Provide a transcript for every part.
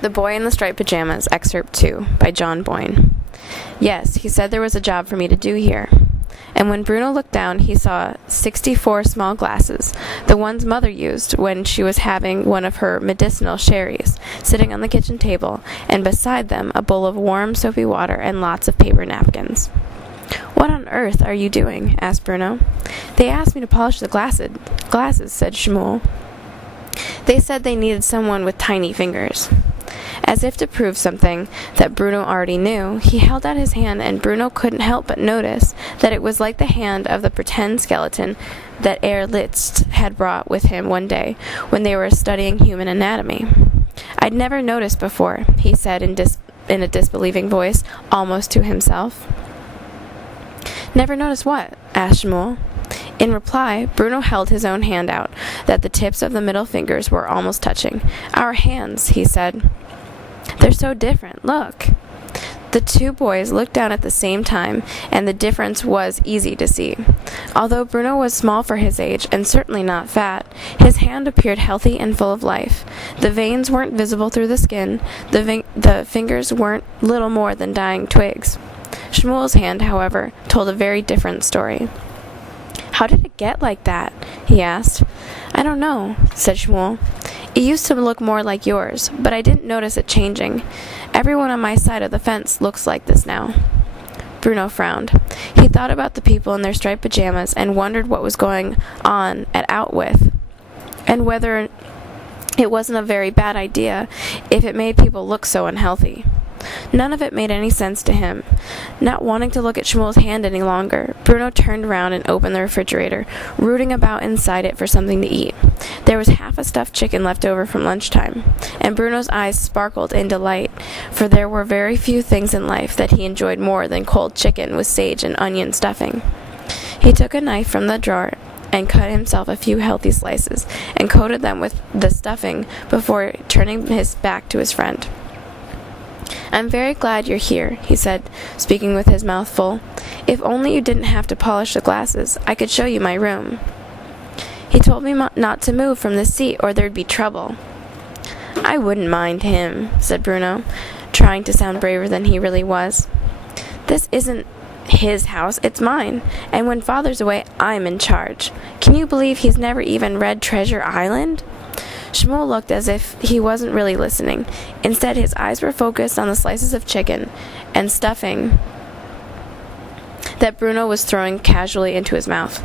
The Boy in the Striped Pajamas, Excerpt 2, by John Boyne. Yes, he said there was a job for me to do here. And when Bruno looked down, he saw 64 small glasses, the ones Mother used when she was having one of her medicinal sherries, sitting on the kitchen table, and beside them a bowl of warm, soapy water and lots of paper napkins. "What on earth are you doing?" asked Bruno. "They asked me to polish the glasses," said Shmuel. "They said they needed someone with tiny fingers." As if to prove something that Bruno already knew, he held out his hand, and Bruno couldn't help but notice that it was like the hand of the pretend skeleton that Herr Liszt had brought with him one day when they were studying human anatomy. "I'd never noticed before," he said in a disbelieving voice, almost to himself. "Never noticed what?" asked Shmuel. In reply, Bruno held his own hand out, that the tips of the middle fingers were almost touching. "Our hands," he said. "They're so different. Look." The two boys looked down at the same time, and the difference was easy to see. Although Bruno was small for his age, and certainly not fat, his hand appeared healthy and full of life. The veins weren't visible through the skin. The fingers weren't little more than dying twigs. Shmuel's hand, however, told a very different story. "How did it get like that?" he asked. "I don't know," said Shmuel. "It used to look more like yours, but I didn't notice it changing. Everyone on my side of the fence looks like this now." Bruno frowned. He thought about the people in their striped pajamas and wondered what was going on at Outwith, and whether it wasn't a very bad idea if it made people look so unhealthy. None of it made any sense to him. Not wanting to look at Shmuel's hand any longer, Bruno turned around and opened the refrigerator, rooting about inside it for something to eat. There was half a stuffed chicken left over from lunchtime, and Bruno's eyes sparkled in delight, for there were very few things in life that he enjoyed more than cold chicken with sage and onion stuffing. He took a knife from the drawer and cut himself a few healthy slices, and coated them with the stuffing before turning his back to his friend. "I'm very glad you're here," he said, speaking with his mouth full. "If only you didn't have to polish the glasses, I could show you my room." "He told me not to move from the seat or there'd be trouble." "I wouldn't mind him," said Bruno, trying to sound braver than he really was. "This isn't his house, it's mine, and when Father's away, I'm in charge. Can you believe he's never even read Treasure Island?" Shmuel looked as if he wasn't really listening. Instead, his eyes were focused on the slices of chicken and stuffing that Bruno was throwing casually into his mouth.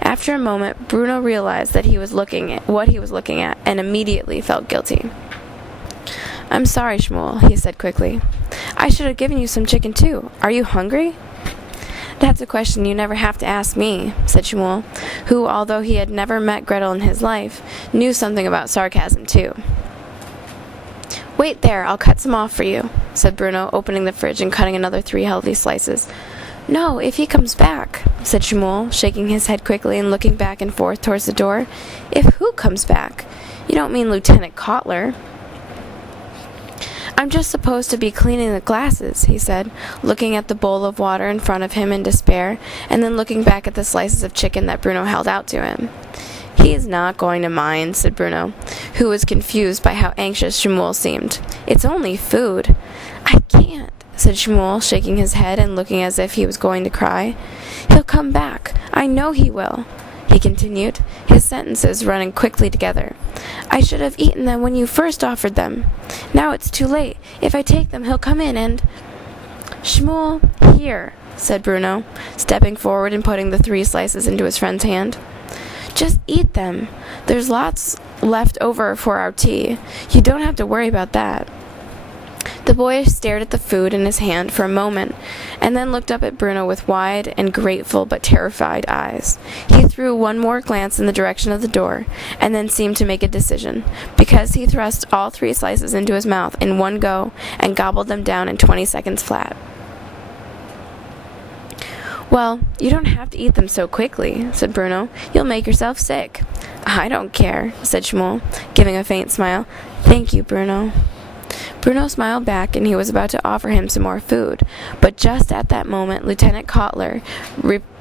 After a moment, Bruno realized that he was looking at what he was looking at, and immediately felt guilty. "I'm sorry, Shmuel," he said quickly. "I should have given you some chicken too. Are you hungry?" "That's a question you never have to ask me," said Shmuel, who, although he had never met Gretel in his life, knew something about sarcasm too. "Wait there, I'll cut some off for you," said Bruno, opening the fridge and cutting another 3 healthy slices. "No, if he comes back," said Shmuel, shaking his head quickly and looking back and forth towards the door. "If who comes back? You don't mean Lieutenant Kotler?" "I'm just supposed to be cleaning the glasses," he said, looking at the bowl of water in front of him in despair, and then looking back at the slices of chicken that Bruno held out to him. "He's not going to mind," said Bruno, who was confused by how anxious Shmuel seemed. "It's only food." "I can't," said Shmuel, shaking his head and looking as if he was going to cry. "He'll come back. I know he will," he continued, his sentences running quickly together. "I should have eaten them when you first offered them. Now it's too late. If I take them, he'll come in and—" "Shmuel, here," said Bruno, stepping forward and putting the 3 slices into his friend's hand. "Just eat them. There's lots left over for our tea. You don't have to worry about that." The boy stared at the food in his hand for a moment, and then looked up at Bruno with wide and grateful but terrified eyes. He threw one more glance in the direction of the door, and then seemed to make a decision, because he thrust all 3 slices into his mouth in one go and gobbled them down in 20 seconds flat. "Well, you don't have to eat them so quickly," said Bruno. "You'll make yourself sick." "I don't care," said Shmuel, giving a faint smile. "Thank you, Bruno." Bruno smiled back, and he was about to offer him some more food, but just at that moment, Lieutenant Kotler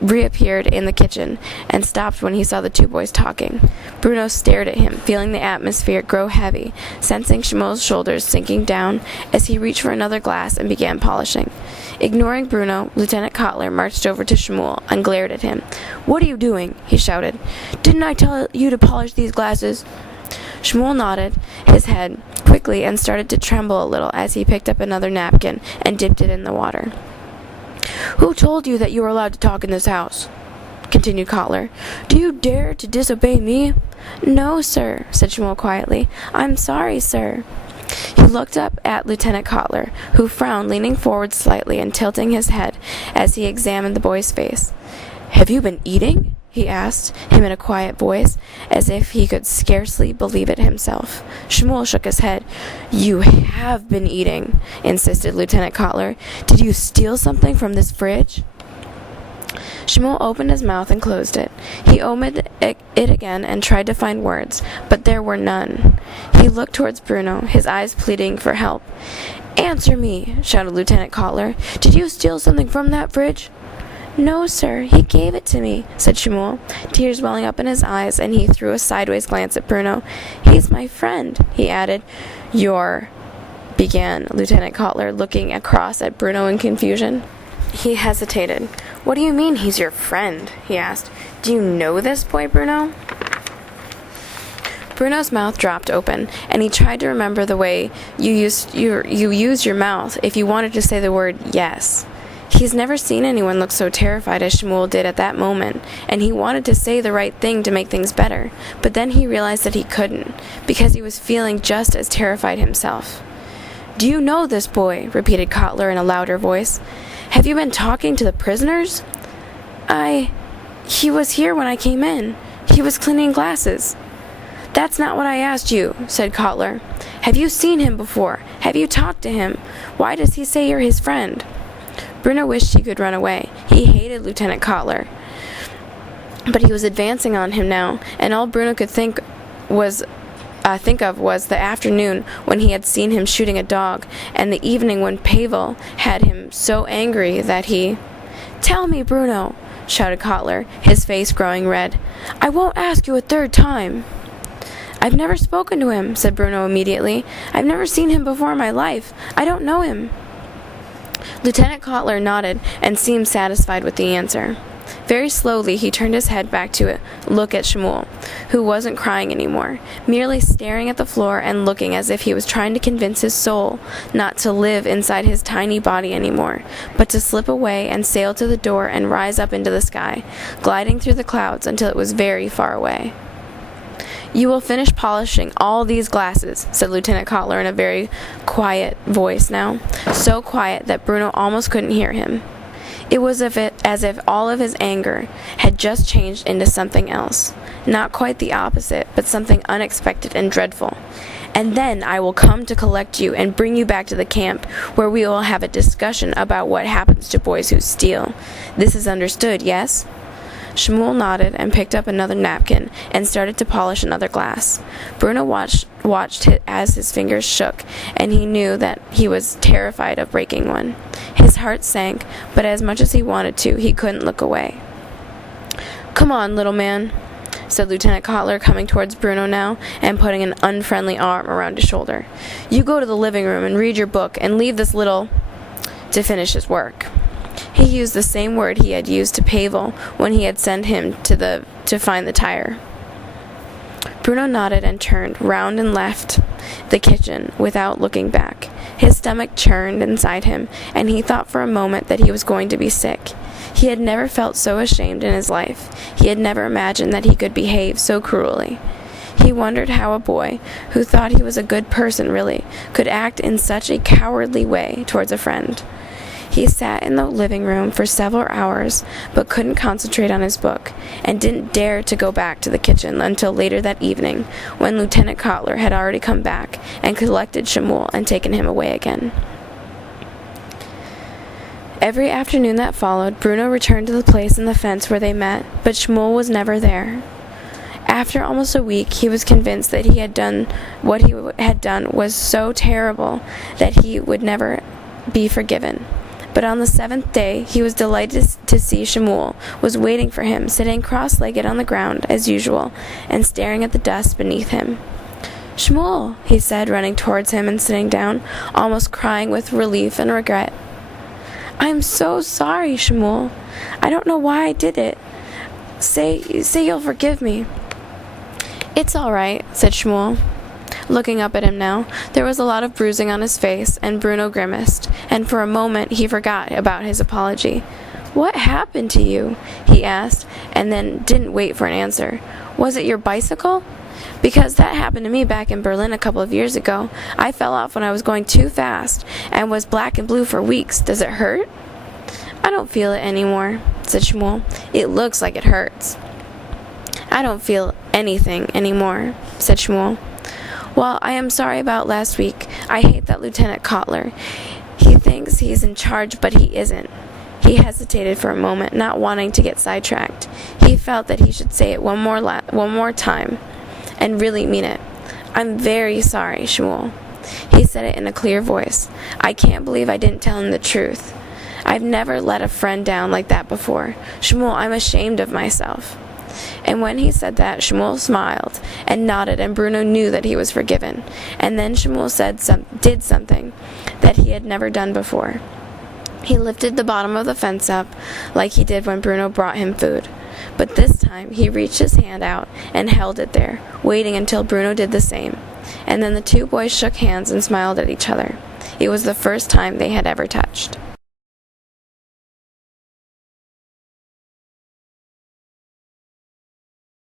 reappeared in the kitchen and stopped when he saw the two boys talking. Bruno stared at him, feeling the atmosphere grow heavy, sensing Shmuel's shoulders sinking down as he reached for another glass and began polishing. Ignoring Bruno, Lieutenant Kotler marched over to Shmuel and glared at him. "What are you doing?" he shouted. "Didn't I tell you to polish these glasses?" Shmuel nodded his head quickly and started to tremble a little as he picked up another napkin and dipped it in the water. "Who told you that you were allowed to talk in this house?" continued Kotler. "Do you dare to disobey me?" "No, sir," said Shmuel quietly. "I'm sorry, sir." He looked up at Lieutenant Kotler, who frowned, leaning forward slightly and tilting his head as he examined the boy's face. "Have you been eating?" he asked him in a quiet voice, as if he could scarcely believe it himself. Shmuel shook his head. "You have been eating," insisted Lieutenant Kotler. "Did you steal something from this fridge?" Shmuel opened his mouth and closed it. He opened it again and tried to find words, but there were none. He looked towards Bruno, his eyes pleading for help. "Answer me!" shouted Lieutenant Kotler. "Did you steal something from that fridge?" "No, sir, he gave it to me," said Shmuel, tears welling up in his eyes, and he threw a sideways glance at Bruno. "He's my friend," he added. "Your—" began Lieutenant Kotler, looking across at Bruno in confusion. He hesitated. "What do you mean he's your friend?" he asked. "Do you know this boy, Bruno?" Bruno's mouth dropped open, and he tried to remember the way you use your mouth if you wanted to say the word yes. He's never seen anyone look so terrified as Shmuel did at that moment, and he wanted to say the right thing to make things better, but then he realized that he couldn't, because he was feeling just as terrified himself. "Do you know this boy?" repeated Kotler in a louder voice. "Have you been talking to the prisoners?" He was here when I came in. He was cleaning glasses." "That's not what I asked you," said Kotler. "Have you seen him before? Have you talked to him? Why does he say you're his friend?" Bruno wished he could run away. He hated Lieutenant Kotler, but he was advancing on him now, and all Bruno could think of was the afternoon when he had seen him shooting a dog, and the evening when Pavel had him so angry that he— "Tell me, Bruno!" shouted Kotler, his face growing red. "I won't ask you a third time." "I've never spoken to him," said Bruno immediately. "I've never seen him before in my life. I don't know him." Lieutenant Kotler nodded and seemed satisfied with the answer. Very slowly he turned his head back to look at Shmuel, who wasn't crying anymore, merely staring at the floor and looking as if he was trying to convince his soul not to live inside his tiny body anymore, but to slip away and sail to the door and rise up into the sky, gliding through the clouds until it was very far away. "You will finish polishing all these glasses," said Lieutenant Kotler in a very quiet voice now, so quiet that Bruno almost couldn't hear him. It was as if all of his anger had just changed into something else, not quite the opposite, but something unexpected and dreadful. "And then I will come to collect you and bring you back to the camp, where we will have a discussion about what happens to boys who steal. This is understood, yes?" Shmuel nodded and picked up another napkin and started to polish another glass. Bruno watched as his fingers shook, and he knew that he was terrified of breaking one. His heart sank, but as much as he wanted to, he couldn't look away. "Come on, little man," said Lieutenant Kotler, coming towards Bruno now and putting an unfriendly arm around his shoulder. "You go to the living room and read your book and leave this little—" to finish his work. He used the same word he had used to Pavel when he had sent him to find the tire. Bruno nodded and turned round and left the kitchen without looking back. His stomach churned inside him, and he thought for a moment that he was going to be sick. He had never felt so ashamed in his life. He had never imagined that he could behave so cruelly. He wondered how a boy, who thought he was a good person really, could act in such a cowardly way towards a friend. He sat in the living room for several hours, but couldn't concentrate on his book, and didn't dare to go back to the kitchen until later that evening, when Lieutenant Kotler had already come back and collected Shmuel and taken him away again. Every afternoon that followed, Bruno returned to the place in the fence where they met, but Shmuel was never there. After almost a week, he was convinced that what he had done was so terrible that he would never be forgiven. But on the 7th day, he was delighted to see Shmuel was waiting for him, sitting cross-legged on the ground, as usual, and staring at the dust beneath him. "Shmuel," he said, running towards him and sitting down, almost crying with relief and regret. "I am so sorry, Shmuel. I don't know why I did it. Say you'll forgive me." "It's all right," said Shmuel, looking up at him now. There was a lot of bruising on his face, and Bruno grimaced, and for a moment he forgot about his apology. "What happened to you?" he asked, and then didn't wait for an answer. "Was it your bicycle? Because that happened to me back in Berlin a couple of years ago. I fell off when I was going too fast, and was black and blue for weeks. Does it hurt?" "I don't feel it anymore," said Shmuel. "It looks like it hurts." "I don't feel anything anymore," said Shmuel. "Well, I am sorry about last week. I hate that Lieutenant Kotler. He thinks he's in charge, but he isn't." He hesitated for a moment, not wanting to get sidetracked. He felt that he should say it one more time, and really mean it. "I'm very sorry, Shmuel." He said it in a clear voice. "I can't believe I didn't tell him the truth. I've never let a friend down like that before. Shmuel, I'm ashamed of myself." And when he said that, Shmuel smiled and nodded, and Bruno knew that he was forgiven. And then Shmuel did something that he had never done before. He lifted the bottom of the fence up, like he did when Bruno brought him food. But this time he reached his hand out and held it there, waiting until Bruno did the same. And then the two boys shook hands and smiled at each other. It was the first time they had ever touched.